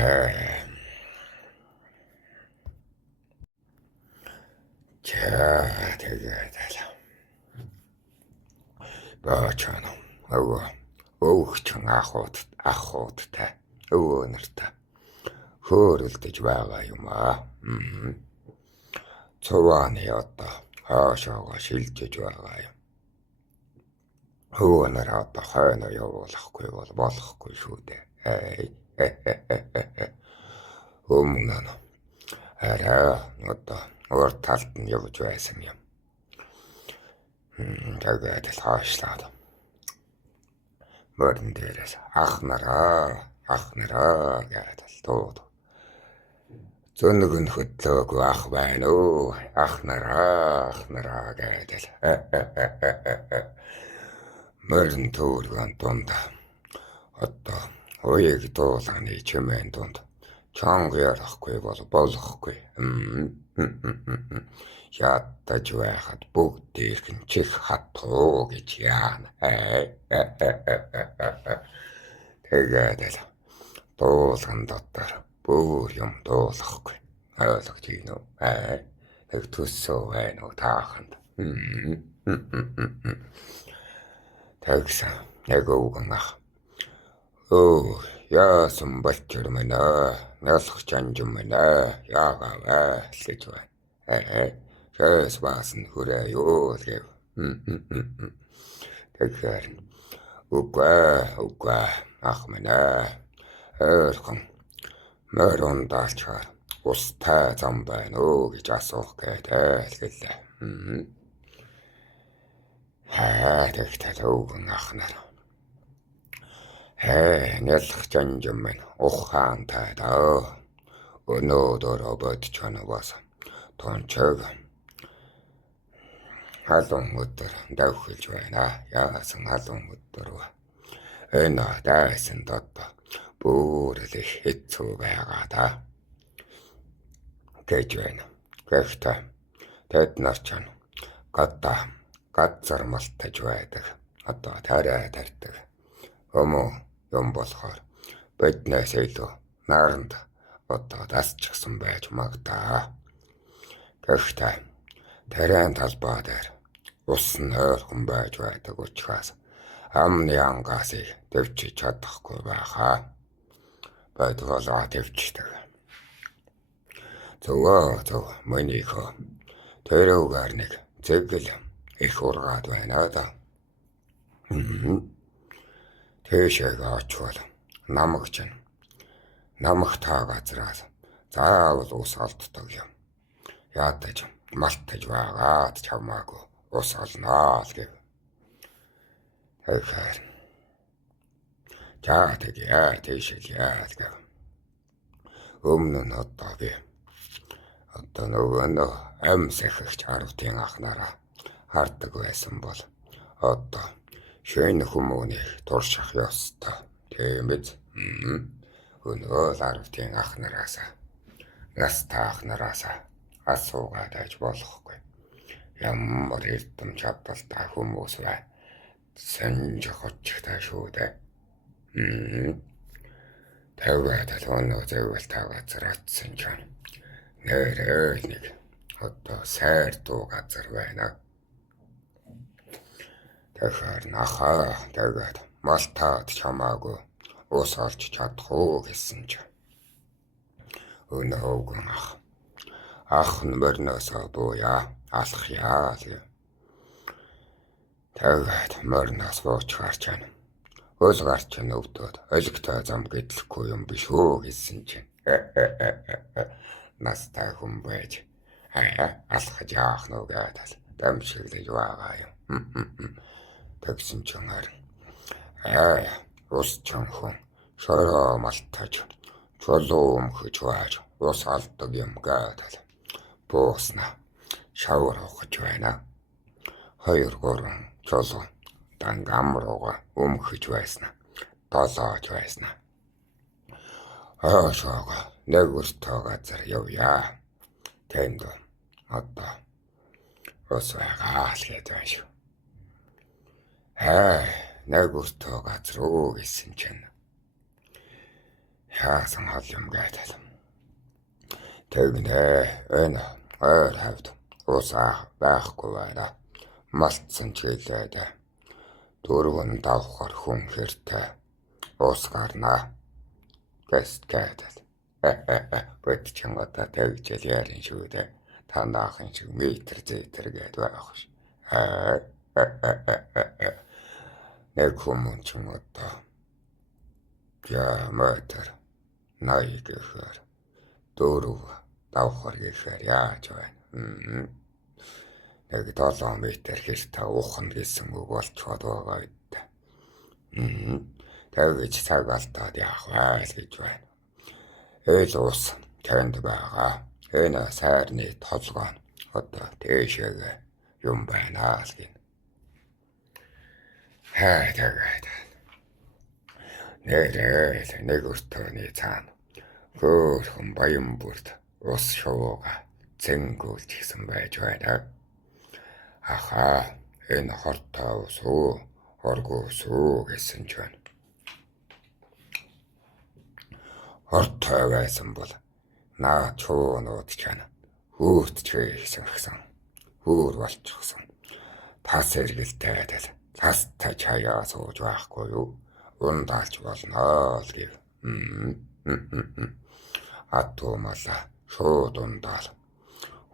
За тэгээд баачаан өвөгчөн ахуудтай өвөө нартай хөөрөлдөж байгаа юм аа. Цувааны одоо хаашаага шилжиж байгаа юм. Өвөө нар одоо хойно явуулахгүй бол болохгүй шүү дээ. Өмнө нь арай одоо өөр талд нь явж байсан юм. Тэгээд л хаашлаад мөрөн дээрээс ах нараа гэдэг тууд. Зөнөг нь хөтлөөгүй ах байна уу? Ах нараа гэдэг. Мөрөн төөргөн дунд одоо уяг дууланы чимээн дунд чанга ярахгүй бол болохгүй. Ядаж байхад бүгдийг нь чих хатуу гэж яана. Тэгээд л дуулан дотор бүр юм дуулахгүй. Ойлгож гин үү? Нэг төссөө байна уу тааханд. Тэгсэн яг өвгөн ах. Яасан болчир мэнэ. Нялх чанжин мэнэ. Яагавэ гэж байна. Хэс баасан хүрээ юу гэв. Тэгэхээр үгүй ах мэнэ. Ойрхон мөрөн даачаар устай зам байна уу гэж асуух гэдэг гэлээ. Тэгтэл өвгөн ах нар. Нялх чанжин мэн ухаантай даа. Өнөөдөр бодож байна бас. Тончог халуун өдөр давхилж байна. Яасан халуун өдөр вэ? Энэ дайсан дотор бүр л хэцүү байгаа да. Гэж байна. Гэхдээ тэд нар ч газар малтаж байдаг. Одоо тарай тардаг. Юм болохоор биднээс илүү наранд одоо дасчихсан байж магадаа. Гэхдээ тарайн талбай дээр ус нь ойрхон байж байдаг учраас амны ангасыг төвчиж чадахгүй байхаа. Бодголоо төвчдөг. Зөв мөнийхөө төрөвгөр нэг зэгэл их ургаад байна да. Тэшээг очвол намх таа газраас заавал ус олддог юм. Ядаж малтаж байгаад чамаагүй ус олноо л гэв. Тэгэхээр тэшээг яад гэв. Өмнө нь одоо би нөгөө ам сахигч арвтын ах нараа хардаг байсан бол одоо шөнө хүмүүнийг турших ёстой. Тийм биз? Өнөө л арвтын ах нараасаа настай ах нараасаа асуугаад байж болохгүй. Ямар эрдэм чадвартай хүмүүс вэ? Санж хоцтой шүү дээ. Тэгээд л өнөө зөвөл тавгаацар атсан ч нэрээ нэг одоо сайр дуу газар байна. Тэгэхээр нахаа тэгээд малтаад чамаагүй ус олж чадах уу гэсэн ч. Өнөө өвгөн ах нь мөрнөөсөө бууя алхъя гэв. Тэгээд мөрнөөс буучгаар чана. Өс гарч өвдөд олигтой зам гэдлэхгүй юм биш үү гэсэн чинь. Настай хүн байж алхаж яах нүг гэдэл дамжиглаж байгаа юм. Тэгсэн чинь ус чанхан шороо малтаж чулуу өмхөж байж ус алдаг юм гэдэл буусна шавар ухаж байна. 2-3 чулуу дангам руугаа өмхөж байсна. Долоож байсна. Шоога нэг өртөө газар явъя. Тэнд одоо ус байгаа л гэж байна шүү. Нэг өртөө газар уу гэсэн чинь Яасан хол юм гэдэг. Тэгнэ энэ ойр хавьд усаа байхгүй байна. Малтсан ч гэлээд дөрвөн давхар хүн хэртэй ус гарнаа. Гэст гэдэг. Бод чангата тэгжэл ярин шүү дээ. Танаахан шиг метр зэтэр гэдэг байх ш. Нэг хүмүүс ч юм одоо метр най гэхээр дөрөв давхар гэхээр яаж байна? Нэг 7 метр хэртэ ухна гэсэн үг болчиход байгаа үед. Тэгэж цаг алдаад яах вэ гэж байна. Ээл ус тэнд байгаа. Энэ сайрны толгой одоо тийшээгээ юм байна л гин. Тэгээд нэг өртөөний цаана хөөрхөн баян бүрд ус шувууга зэнгүүлж гисэн байж байна. Аха энэ хортой ус уу оргуу ус уу гэсэн ч байна. Хортой байсан бол наа чуунууд чана хүүт чийсэн гсэн хүүр болчихсон. Тас эргэлтэй адил цастай чаяа сууж байхгүй юу? Ундаалж болно л гэв. Атумала шууд ундаал.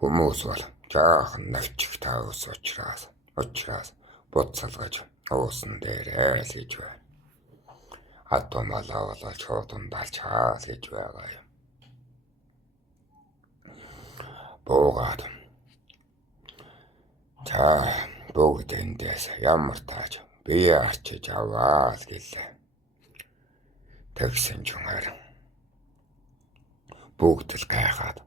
Хүмүүс бол жаахан навчигтай ус учраас буцалгаж уусан дээрээ л гэж байна. Атумала бол шууд ундаалж хаа л гэж байгаа юм. Буугаад та бүгд эндээс ямар тааж бие арчиж аваа л гэлээ. Тэгсэн ч харин бүгд л гайхаад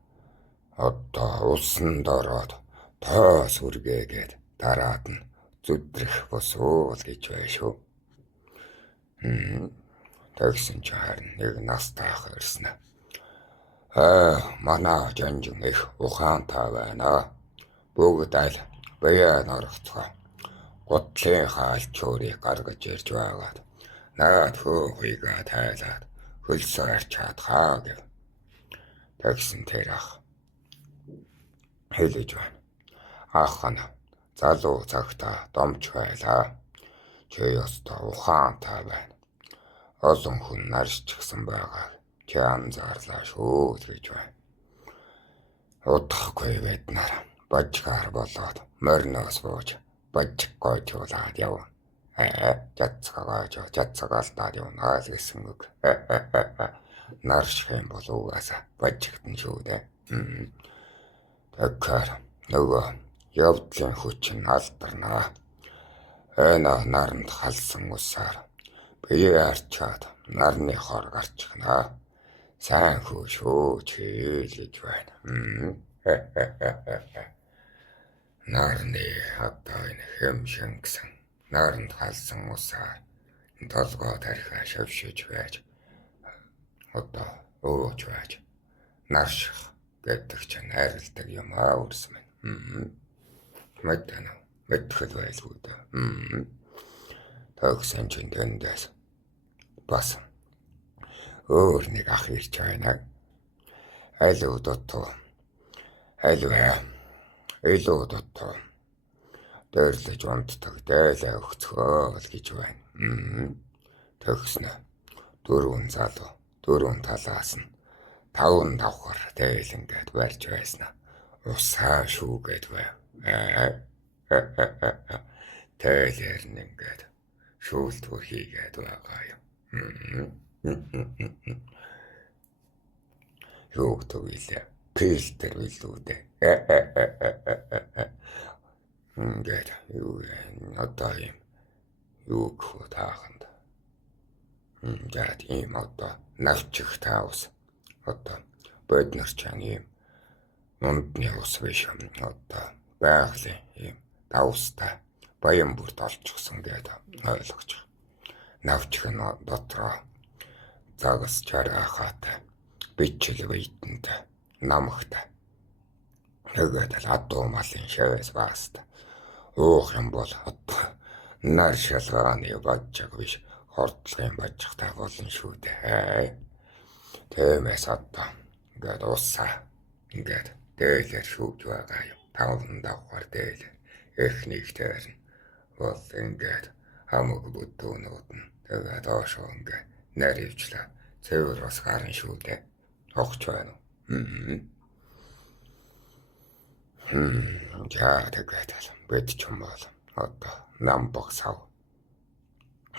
одоо усан дороод тоос үргээгээд дараад нь зүдрэх босоо л гэж байна шүү. Тэгсэн ч харин нэг настайх ирсэн. Манай жанжин их ухаантай байна. Бүгд аль бие норогцгоо гутлын хаалчуурыг гаргаж ирж байгаад наад хөөхийгээ тайлаад хөлсөө арчаад хаа гэв. Тэгсэн тэр ах хэлэж байна. Ах нь залуу цагта домч байлаа. Чи ёстой ухаантай байна. Олон хүн наршчихсан байгаа. Чи анзаарлаа шүү гэж байна. Удахгүй бид нар бажгаар болоод морноос бууж бажггой жуулаад явна. Жацгаалтаад явна гэсэн үг. Нарших юм бол угаасаа бажигдэн шүү дээ. Тэгэхээр нөгөө явдлын хүч нь алдарнаа. Энэ наранд халсан усаар бие арчаад нарны хор гарчихна. Сайн хөө шүү гэж байна. Нарны одоо энэ хэм шингсэн наранд халсан усаар толгой тарихаа шавшиж байж одоо ууж байж нарших гэдэг чинь хайрладаг юм үрс минь. Мэдхэл байлгүй дээ. Тэгсэн чинь тэндээс бас өөр нэг ах ирж байна. Илүү дотоо дэрлэж унтдаг дээлээ өгцгөө л гэж байна. Тэгснэ дөрвөн талаас нь 5 давхар дээл ингээд барьж байснаа. Усаа шүүгээд байв. Тэйлэр ингээд шүүлтгөр хийгээд байгаа юм. Юу гэвэл фильтр билүү дээ. Ингээд юу одоо юм юу гэх тааханд. Жаад ийм одоо навчих таус одоо бид нар ч юм мундны ус биш одоо байгалийн юм давстай баян бүрт олчихсон гэдэг ойлгож байгаа. Навчих нь дотроо загас чаргахаатай бичил байтантай намхтай нэгэд л адуу малын шавьяас бааста уух юм бол одоо нар шалгааны бажиг биш хордлогын бажигтай болно шүү дээ. Тиймээс одоо ингээд уусаа ингээд дээлэр шүүж байгаа юм. 5 давхар дээлэр эхнийг таарна. Бол ингээд хамаг бүдүүнүүд нь тэгээд доошоо ингээд наривчлаа. Цэвэр бас гарна шүү дээ. Огч байна уу? За тэгээд бид ч юм бол одоо нам багсав.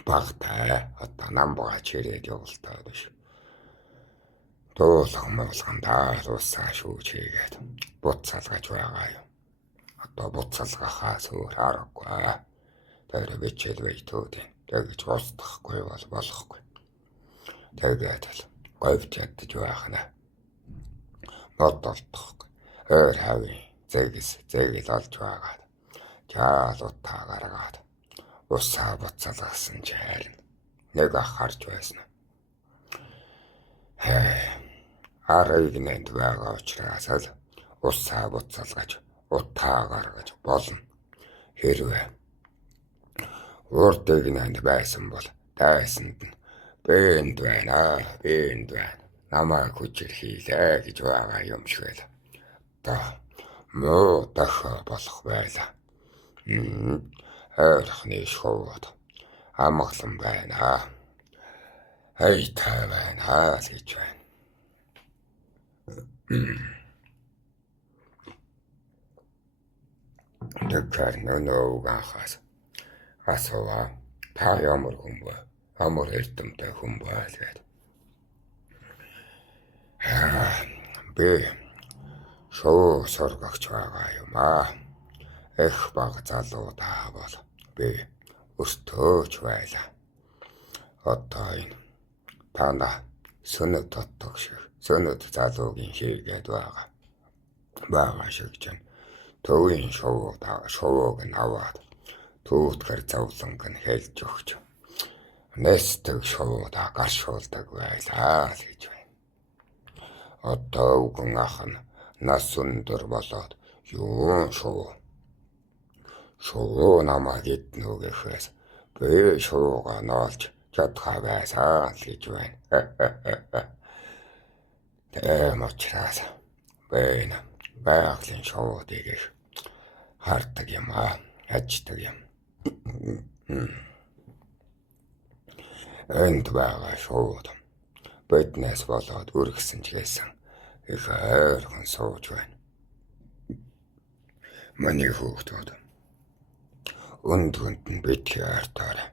Багтай одоо нам багач ирээд явуултаа биш. Дуулан молгондаа уусаа шүүж хийгээд буцалгаж байгаа юм. Одоо буцалгахаас өөр аргагүй. Тэр бичэл байтууд тэгж устгахгүй бол болохгүй. Тэгээд л говьч ядж байх нэ. Бодолдохгүй. Өөр хавийн зэгэл олж байгаа. Жаал утаа гаргаад усаа буцалгасан ч хайрна. Нэг ах харж байсан. Арыг нэнд байгаа учраас л усаа буцалгаж утаа гаргаж болно. Хэрвээ урдыг нэнд байсан бол дайсанд нь бэнд байна. Намайг хүчээр хийлээ гэж байгаа юм шиг л. Одоо муу дахиад болох байлаа. Ойрхны шууд амгалан байна. Хайтай байна гэж байна. Тэгэхээр нөгөө гахаас асууа та ямар хүн бэ? Ямар эрдэмтэй хүн бэ гэдэг. Би шоу сургагч байгаа юм аа. Эх баг залуудаа бол би өртөөж байлаа. Одоо энэ тана сүнэт тоттог шиг сүнэт залуугийн хийгээд байгаа шиг чинь төвийн шоуг нь аваад түүтгэр зовлонг нь хэлж өгч нэстэг шоудаа гаршуулдаг байлаа гэж байна. Одоо үгэн ах нь нас өндөр болоод юу шоу намайг иднүү гэхээс би шуугаа нолж чадхаа байсан гэж байна. Тэм учраас би байгалийн шоудыг их хардаг юм аа, аждаг юм. Энд байгаа шууд биднээс болоод үргэсэн ч гэсэн их ойрхон сууж байна. Манай хүүхдүүд үнд нь битгий артаарай.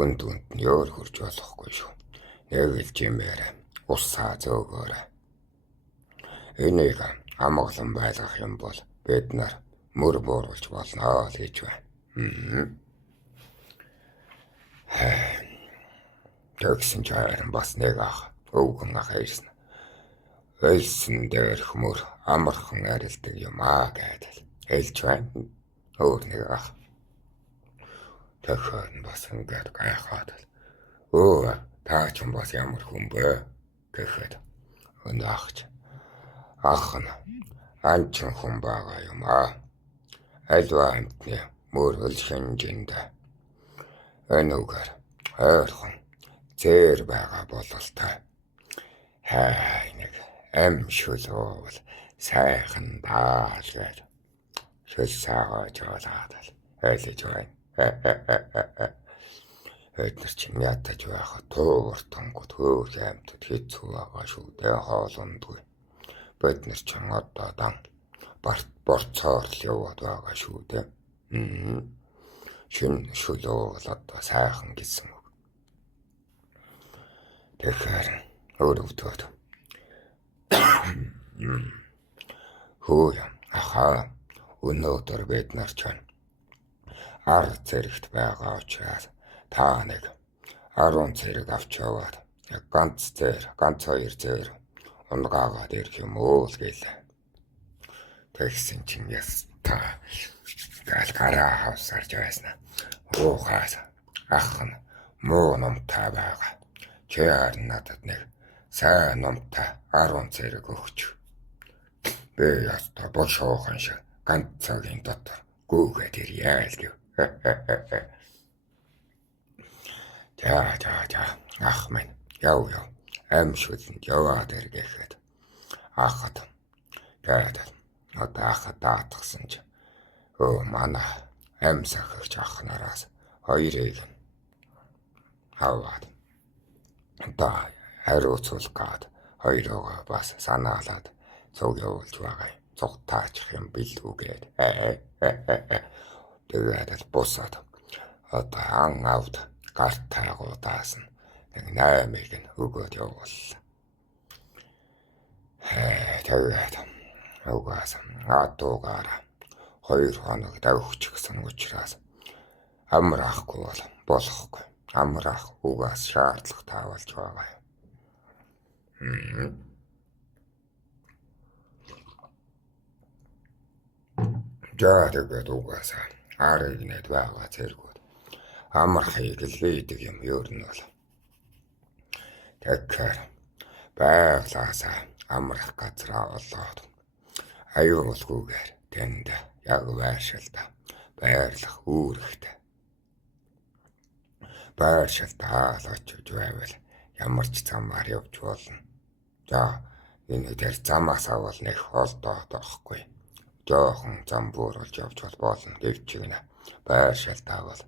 Үнд нь өөр хурж болохгүй шүү. Нэг л жимээр усаа зөөгөөрэй. Энийг амгалан байлгах юм бол бид нар мөр бууруулж болно гэж байна. Тэгсэн ч харин бас нэг ах өвгөн ах ирсэн. Элсэн дээр хөмөр амархан арилдаг юм аа гэдэг хэлж байна. Өөр нэг ах. Тэгэхээр бас ингээд гайхаад л та ч бас ямар хүн бэ гэхэд өнөө ахч ах нь анчин хүн байгаа юм аа. Альва амтны мөрөл шинжинд өнөөгөр ойрхон зэр байгаа бололтой. Нэг шүлүүл сайхан даал гэж шүл саагааж болоод л ойлж байна. Эдгээр чинь ятаж байх тууртангууд хөөх амтд хэцүү байгаа шүү дээ хоолондгүй. Бид нар ч одоо дан борцоор л яваад байгаа шүү дээ. Шин шүлүүл одоо сайхан гэсэн үг. Тэгэхээр өөрөвдөд хөөе ахаа өнөөдөр бид нар ч ар зэрэгт байгаа учраас та нэг 10 зэрэг авч яваад ганц 2 зэр унгаагаад ирэх юм уу л гэлээ. Тэгсэн чинь яс та гараа хавсарж байснаа. Уухаас ах нь муу номтой байгаа. Чи харин надад нэг сайн номтой 10 зэрэг өгч. Би ястаа бошоохон шиг ганц цагийн дотор гүүгээд ирье л гэв. За ах минь яв аимшүүлэнд яваад эргээхэд ахад тэгээд одоо ахад даатгсан ч манай аим сахигч ах нараас хоёрыг аваад одоо хариуцуулах гад хоёроо бас санаалаад цуг явуулж байгаа юм. Цуг таачих юм билүүгээд тэгээд бусаад одоо ан авд гарт тайгуудаас нэг 8-ыг нь өгөөд явууллаа. Тэгээд угаас атуугаар 2 хоног давхиж гсэн учраас амраахгүй болохгүй. Амраах угаас шаардлага таавалж байгаа юм. Тэгээд угаас арыг нэт байгаа зэргүүд амархыг л хийдэг юм ер нь бол. Тэгэхээр байглаасаа амрах газраа олоод аюулгүйгээр тэнд яг байршилтаа байрлах үүрэгтэй. Байршилтаа очиж байвал ямар ч замаар явж болно. За энэ дээр замаас авал нэг холдоо тоохгүй. Жоохон зам бууруулж явж болно гэвч гинэ. Байршилтаа бол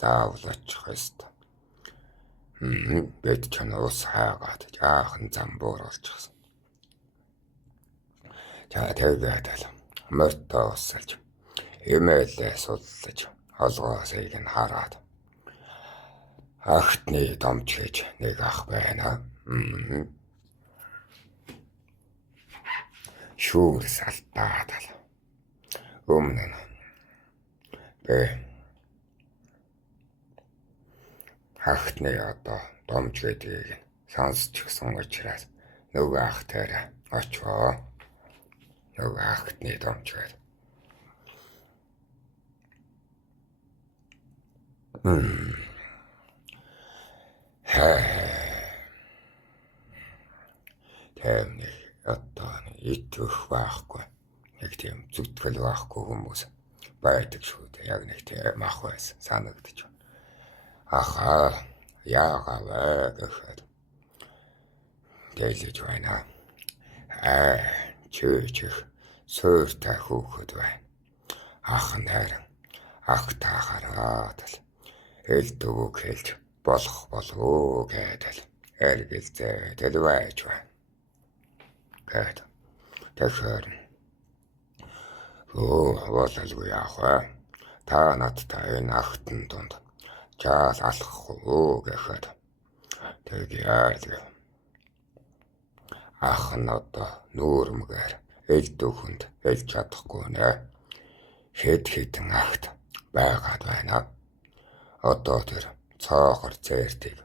заавал очих ёстой. Бид ч ус хаагаад жаахан зам бууруулчихсан. За тэгээд мөртөө усалж эмээлээ суллаж олгоосыг нь хараад ахтны домч гэж нэг ах байна. Шүүр салтаад өмнө нь ахтны одоо домч гэдгийг сонсч гсэн учраас нөгөө ахтайраа очоо. Нөгөө ахтны домч гэдэг. Тэмний одоо итвэх байхгүй. Нэг тийм зүтгэл байхгүй хүмүүс байдаг шүү дээ. Яг нэг тийм ах байсан санагдаж байна. Ахаа яагаа гэхэд дэлж байна. Чөчих сууртай хүүхэд байна. Ах наран ах тахараад л элдвэг хэлж болох болов гэдэл эргэлзээ тэл байж байна. Гэт тэгэхээр болалгүй яах вэ? Та надтай энэ ахтан донд жаал алахгүй гэхэд тэгээд ах нь одоо нүүрмгээр элдвэхэнд элж чадахгүй нэ. Хэдэн ахт байгаад байна. Одоо тэр цоохор зээртийг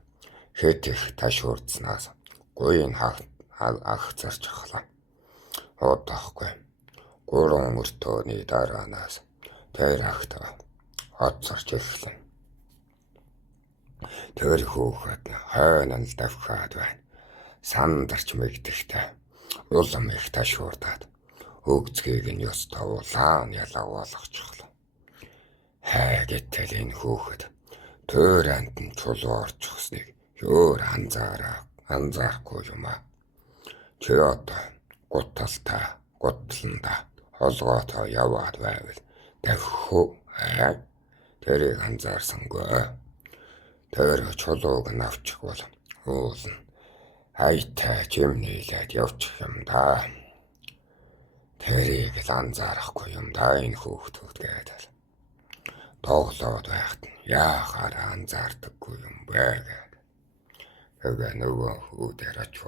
хэд их ташуурдснаас гуйн ах зарч ахлаа. Одоохгүй 3 өртөөний дараанаас тэр ахт оцорч эхлэн. Тэр хүүхэд хойно л давхаад байна. Сандарч мэгдэхтэй улам их ташуурдаад өгцгийг нь ёстой улаан ялаа болгочихлоо. Гэтэл энэ хүүхэд төрөнд нь чулуу орчихсныг өөр анзаарахгүй юм аа. Чи одоо гутланда холгоотой яваад байвал давхуу тэрийг анзаарсангүй. Тэр чулууг нь авчих бол уулна айтай чимнээлээд явчих юм да. Тэрийг л анзаарахгүй юм да энэ хүүхдүүд гэдэг. Тоглоод байхад нь яахаар анзаардаггүй юм бэ гэдэг. Тэгээ нөгөө хүүдээр очив.